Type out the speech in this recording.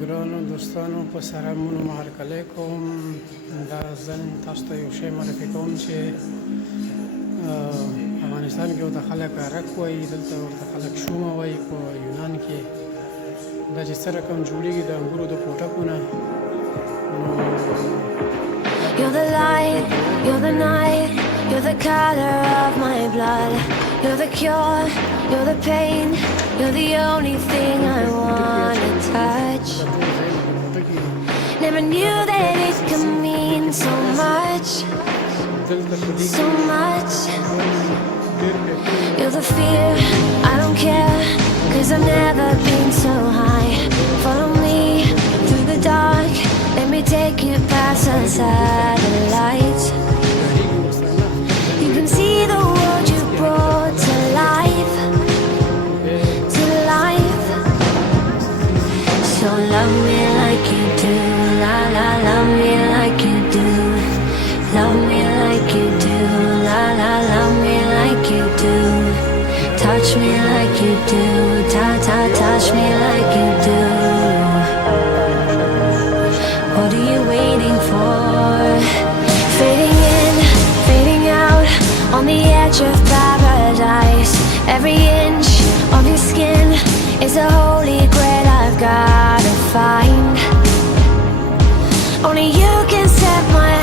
ګرانو دوستانو په سلامونو هرکلی کوم. دا زه نن تاسو ته یو شی معرفي کوم چې افغانستان کې ورته خلک عرق وایي، دلته ورته خلک شومه وایي په یونان کې. دا چې څه رقم جوړېږي د انګورو د پوټکونه. You're the light, you're the night, you're the color of my blood. You're the cure, you're the pain, you're the only thing I wanna touch. Never knew that it could mean so much, so much. You're the fear, I don't care, 'cause I've never been so high. Follow me through the dark, let me take you past the satellites. You can see the world you brought to life, to life. So love me like you do, la la, love me like you do. Love me like you do, la la, love me like you do. Touch me like you do, ta ta, touch me like you do. What are you waiting for? Fading in, fading out, on the edge of paradise. Every inch of your skin is a holy grail I've gotta find. Only you can set my